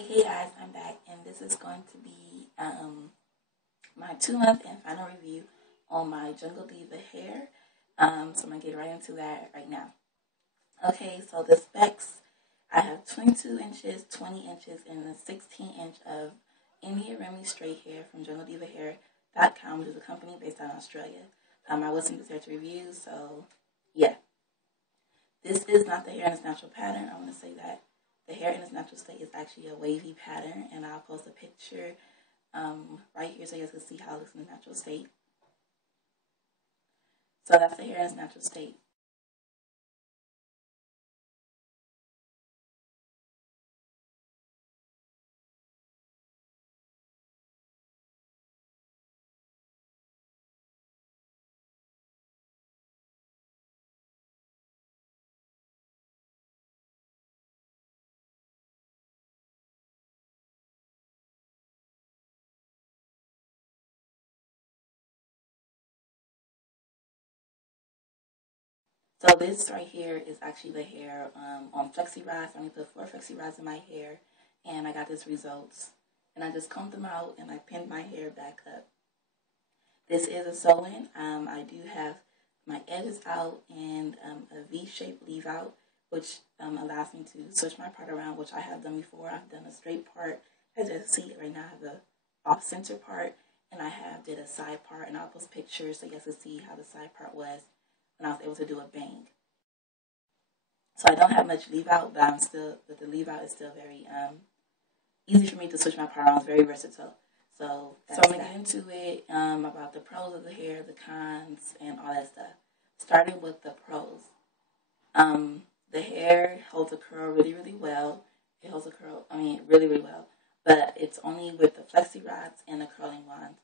Hey guys, I'm back, and this is going to be my 2-month and final review on my Jungle Diva hair. So I'm going to get right into that right now. Okay, so the specs, I have 22 inches, 20 inches, and a 16-inch of India Remy straight hair from JungleDivaHair.com, which is a company based out of Australia. I wasn't this hair to review, so yeah. This is not the hair in its natural pattern. I want to say that. The hair in its natural state is actually a wavy pattern, and I'll post a picture right here so you guys can see how it looks in the natural state. So that's the hair in its natural state. So this right here is actually the hair on flexi rods. I only put 4 flexi rods in my hair, and I got this results. And I just combed them out, and I pinned my hair back up. This is a sew-in. I do have my edges out and a V-shaped leave out, which allows me to switch my part around, which I have done before. I've done a straight part. As you see right now, I have the off-center part, and I did a side part, and I'll post pictures so you guys can see how the side part was when I was able to do a bang. So I don't have much leave out, but the leave out is still very easy for me to switch my part on. It's very versatile. So I'm going to get into it about the pros of the hair, the cons, and all that stuff. Starting with the pros. The hair holds a curl really, really well. It holds a curl, really, really well. But it's only with the flexi rods and the curling wands.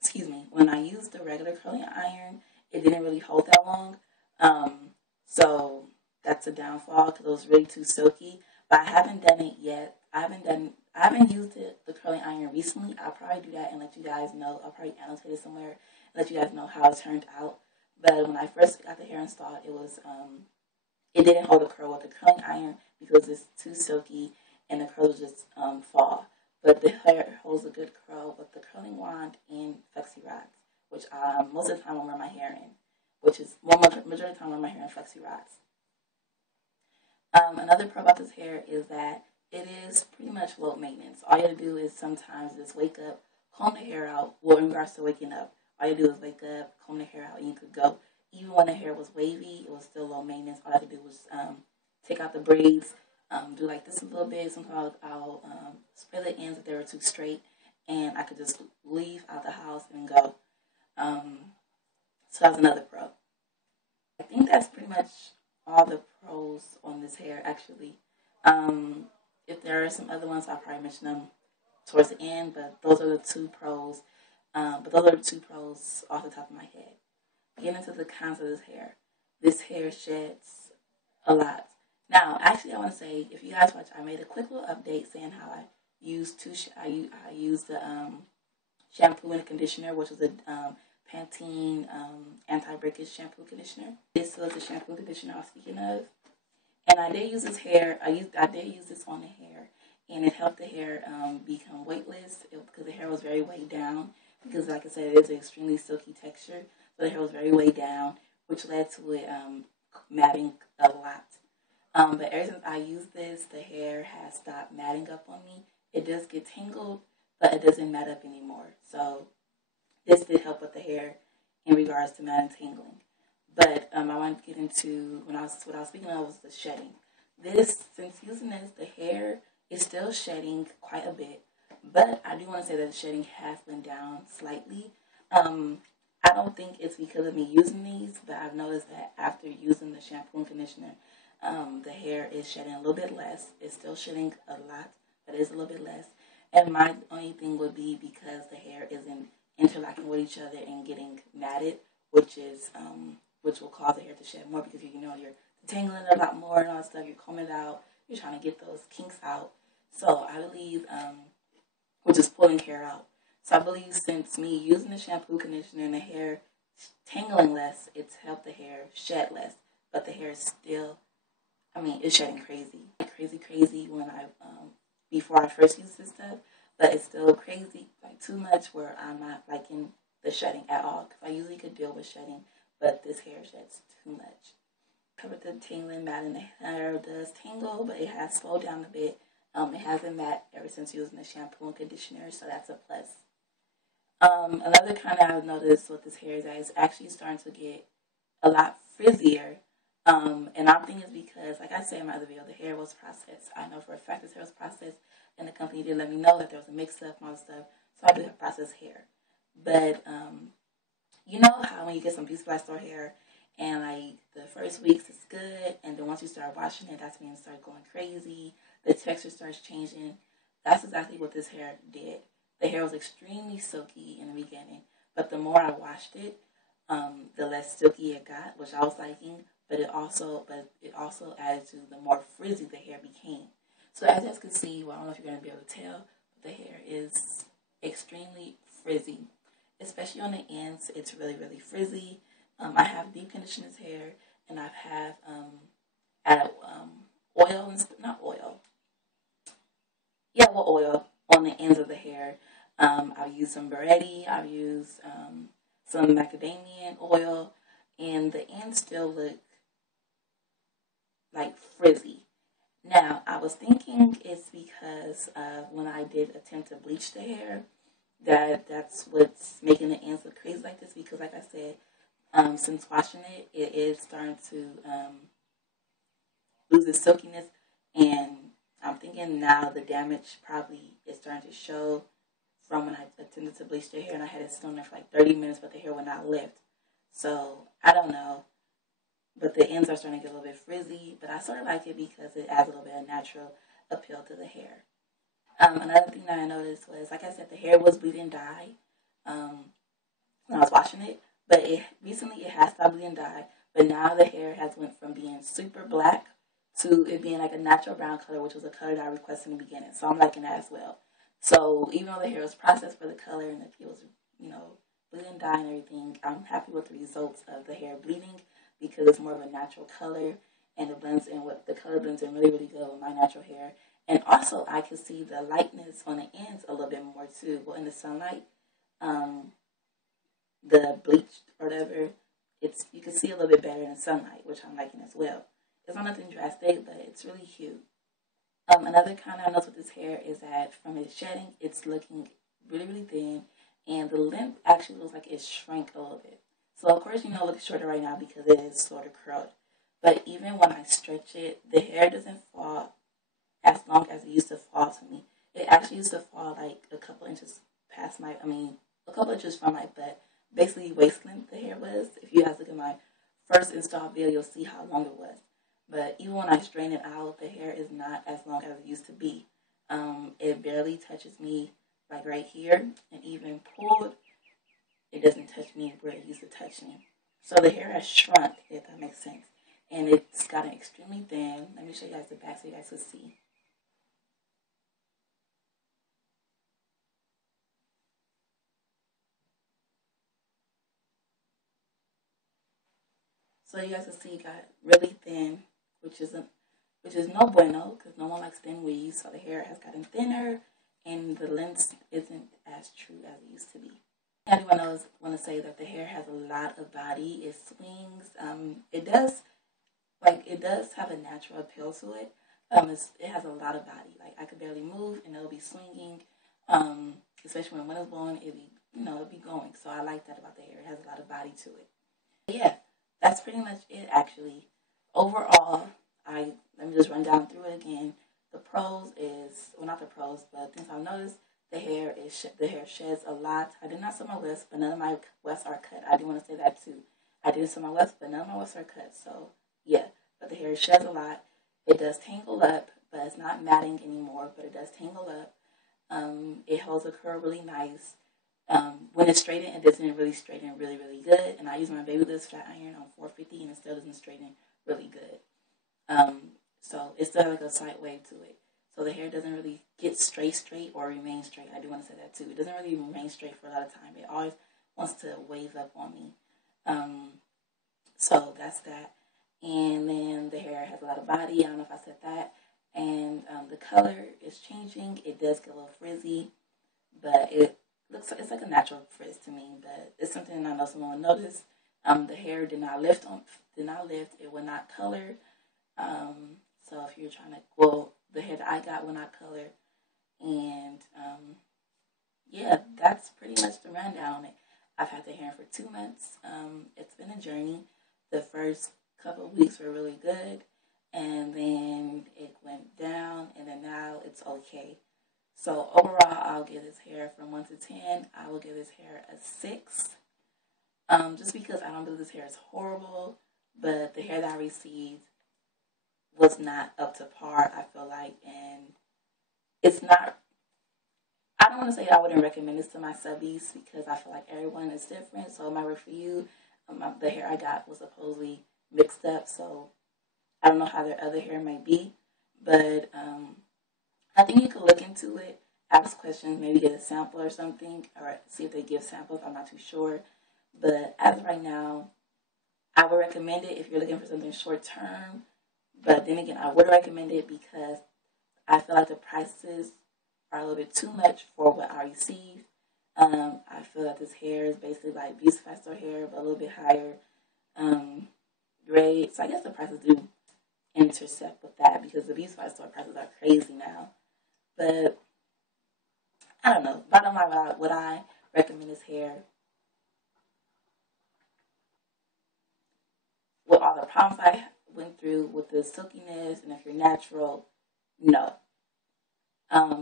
Excuse me. When I used the regular curling iron, it didn't really hold that long. So that's a downfall because it was really too silky. But I haven't done it yet. I haven't used the curling iron recently. I'll probably do that and let you guys know. I'll probably annotate it somewhere and let you guys know how it turned out. But when I first got the hair installed, it didn't hold a curl with the curling iron because it's too silky and the curls just fall. But the hair holds a good curl with the curling wand and flexi rods, which most of the time I wear my hair in, which is majority of the time I wear my hair in flexi rods. Another pro about this hair is that it is pretty much low maintenance. All you have to do is sometimes just wake up, comb the hair out. Well, in regards to waking up, all you do is wake up, comb the hair out, and you could go. Even when the hair was wavy, it was still low maintenance. All I had to do was take out the braids, do like this a little bit. Sometimes I'll spray the ends if they were too straight, and I could just leave out the house and go. So that's another pro. I think that's pretty much all the pros on this hair, actually. If there are some other ones, I'll probably mention them towards the end, but those are the 2 pros. But those are the 2 pros off the top of my head. Getting into the cons of this hair. This hair sheds a lot. Now, actually, I want to say, if you guys watch, I made a quick little update saying how I used I used the shampoo and conditioner, which was a Pantene anti-breakage shampoo conditioner. This was the shampoo and conditioner I was speaking of. And I did use this hair. I did use this on the hair, and it helped the hair become weightless because the hair was very weighed down. Because, like I said, it is an extremely silky texture, so the hair was very weighed down, which led to it matting a lot. But ever since I used this, the hair has stopped matting up on me. It does get tangled, but it doesn't mat up anymore. So this did help with the hair in regards to mat and tangling. But I wanted to get into what I was speaking of was the shedding. Since using this, the hair is still shedding quite a bit, but I do want to say that the shedding has went down slightly. I don't think it's because of me using these, but I've noticed that after using the shampoo and conditioner, the hair is shedding a little bit less. It's still shedding a lot, but it's a little bit less. And my only thing would be because the hair isn't interlocking with each other and getting matted, which will cause the hair to shed more because you're detangling it a lot more and all that stuff. You're combing it out. You're trying to get those kinks out. So I believe, which is pulling hair out. So I believe since me using the shampoo, conditioner, and the hair tangling less, it's helped the hair shed less. But the hair is still, it's shedding crazy when I before I first used this stuff, but it's still crazy, like too much where I'm not liking the shedding at all. Because I usually could deal with shedding, but this hair sheds too much. Covered the tingling mat in the hair does tingle, but it has slowed down a bit. It hasn't mat ever since using the shampoo and conditioner, so that's a plus. Another kind I've noticed with this hair is that it's actually starting to get a lot frizzier. And I'm thinking it's because, like I said in my other video, the hair was processed. I know for a fact this hair was processed, and the company did let me know that there was a mix-up and all this stuff. So I do have processed hair. But you know how when you get some beauty supply store hair, and like the first weeks it's good, and then once you start washing it, that's when it starts going crazy. The texture starts changing. That's exactly what this hair did. The hair was extremely silky in the beginning, but the more I washed it, the less silky it got, which I was liking. But it also added to the more frizzy the hair became. So as you guys can see, well, I don't know if you're gonna be able to tell, but the hair is extremely frizzy, especially on the ends. It's really frizzy. I have deep conditioned hair, and I've added oil, not oil, yeah, well, oil on the ends of the hair. I've used some Beretti, I've used some macadamia oil, and the ends still look like frizzy. Now, I was thinking it's because when I did attempt to bleach the hair, that's what's making the ends look crazy like this. Because, like I said, since washing it, it is starting to lose its silkiness, and I'm thinking now the damage probably is starting to show from when I attempted to bleach the hair, and I had it still in there for like 30 minutes, but the hair would not lift. So, I don't know. But the ends are starting to get a little bit frizzy, but I sort of like it because it adds a little bit of natural appeal to the hair. Another thing that I noticed was, like I said, the hair was bleeding dye when I was washing it, but recently it has stopped bleeding dye. But now the hair has went from being super black to it being like a natural brown color, which was a color that I requested in the beginning. So I'm liking that as well. So even though the hair was processed for the color and it was, bleeding dye and everything, I'm happy with the results of the hair bleeding because it's more of a natural color, and it blends in with the color blends in really good with my natural hair. And also I can see the lightness on the ends a little bit more too. Well, in the sunlight, the bleached or whatever, you can see a little bit better in the sunlight, which I'm liking as well. It's not nothing drastic, but it's really cute. Another kind I noticed with this hair is that from its shedding, it's looking really thin, and the length actually looks like it shrank a little bit. So of course, it looks shorter right now because it is sort of curled. But even when I stretch it, the hair doesn't fall as long as it used to fall to me. It actually used to fall like a couple inches past a couple inches from my butt. Basically waist length the hair was. If you guys look at my first install video, you'll see how long it was. But even when I strain it out, the hair is not as long as it used to be. It barely touches me like right here, and even pulled, it doesn't touch me where it used to touch me. So the hair has shrunk, if that makes sense. And it's gotten extremely thin. Let me show you guys the back so you guys can see. So you guys can see it got really thin, which is no bueno because no one likes thin weaves. So the hair has gotten thinner, and the length isn't as true as it used to be. Anyone else want to say that the hair has a lot of body? It swings. It does have a natural appeal to it. It has a lot of body. Like I could barely move, and it'll be swinging. Especially when wind is blowing, it'll be going. So I like that about the hair. It has a lot of body to it. But yeah, that's pretty much it. Actually, overall, let me just run down through it again. The pros is, well, not the pros, but things I've noticed. The hair sheds a lot. I did not sew my wefts, but none of my wefts are cut. I do want to say that too. I didn't sew my wefts, but none of my wefts are cut. So yeah, but the hair sheds a lot. It does tangle up, but it's not matting anymore. But it does tangle up. It holds a curl really nice. When it's straightened, it doesn't really straighten really good. And I use my Babyliss flat iron on 450, and it still doesn't straighten really good. So it's still like a side wave to it. So the hair doesn't really get straight or remain straight. I do want to say that too. It doesn't really remain straight for a lot of time. It always wants to wave up on me. So that's that. And then the hair has a lot of body. I don't know if I said that. and the color is changing. It does get a little frizzy, but it's like a natural frizz to me. But it's something I know someone will notice. The hair did not lift. It will not color. So if you're trying to, well, the hair that I got will not color, and yeah, that's pretty much the rundown on it. I've had the hair for 2 months. It's been a journey. The first couple of weeks were really good, and then it went down, and then now it's okay. So overall, I'll give this hair from 1 to 10. I will give this hair a 6. Just because I don't believe this hair is horrible, but the hair that I received was not up to par, I feel like, and it's not. I don't want to say I wouldn't recommend this to my subbies because I feel like everyone is different. So it might work for you. The hair I got was supposedly mixed up, so I don't know how their other hair might be, but I think you could look into it, ask questions, maybe get a sample or something, or see if they give samples. I'm not too sure, but as of right now, I would recommend it if you're looking for something short term. But then again, I would recommend it because I feel like the prices are a little bit too much for what I received. I feel that this hair is basically like Beauty Supply store hair, but a little bit higher grade. So I guess the prices do intersect with that because the Beauty Supply store prices are crazy now. But I don't know. Bottom line, would I recommend this hair with all the problems I went through with the silkiness, and if you're natural, no.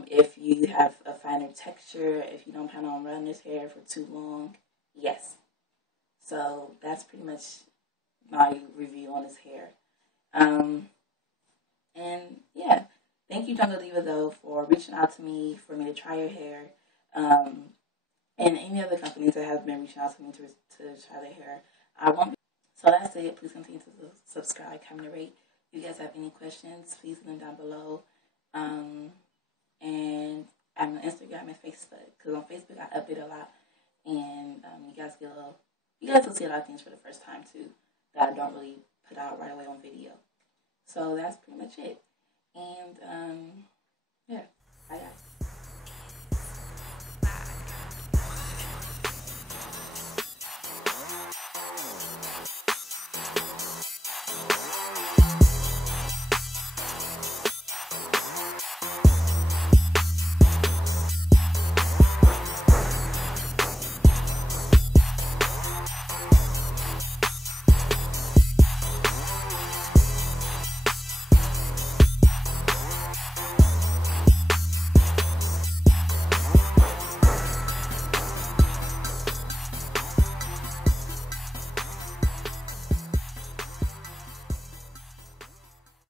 If you have a finer texture, if you don't plan on running this hair for too long, yes. So that's pretty much my review on this hair. And yeah, thank you, Jungle Diva, though, for reaching out to me for me to try your hair. And any other companies that have been reaching out to me to try their hair. I won't be. So that's it. Please continue to subscribe, comment, and rate. If you guys have any questions, please leave them down below. And I'm on Instagram and Facebook, because on Facebook I update a lot, and you guys will see a lot of things for the first time too that I don't really put out right away on video. So that's pretty much it. And yeah.